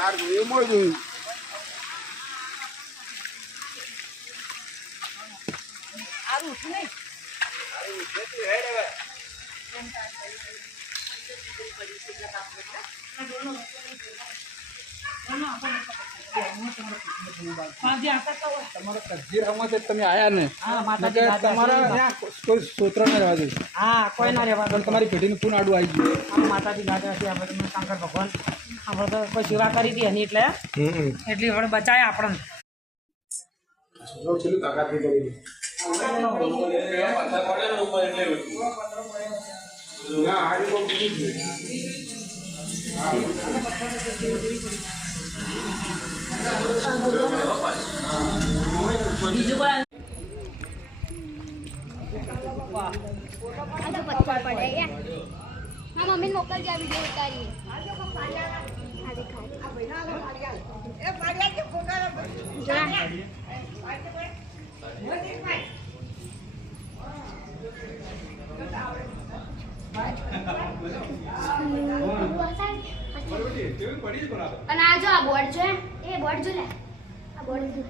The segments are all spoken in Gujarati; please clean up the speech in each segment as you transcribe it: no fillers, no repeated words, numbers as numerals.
તાર જોઈએ મોય જોયું આરું ઉઠી નહીં આરું ઉઠી હેડ હવે તમે આયા ને તમારા કોઈ સૂત્ર ના રહેવા દે હા કોઈ ના રહેવા દે તમારી પેઢીનું પૂન આડું આવી ગયું માતાજી ગાજે હતી આપણે શંકર ભગવાન આપણે તો કોઈ સેવા કરી હતી એની એટલે એટલી આપણે બચાય આપણને તાકાત કરી हाँ मम्मी मोकल गया वीडियो उतारी અને આ જો આ બોર્ડ છે એ બોર્ડ જો લે આ બોર્ડ જો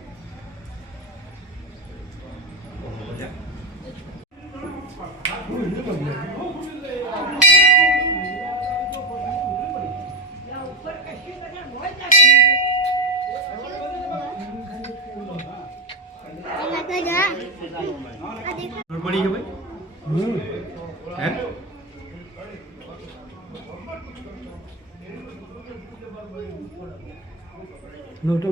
પડી ગયો ભાઈ હે મોટો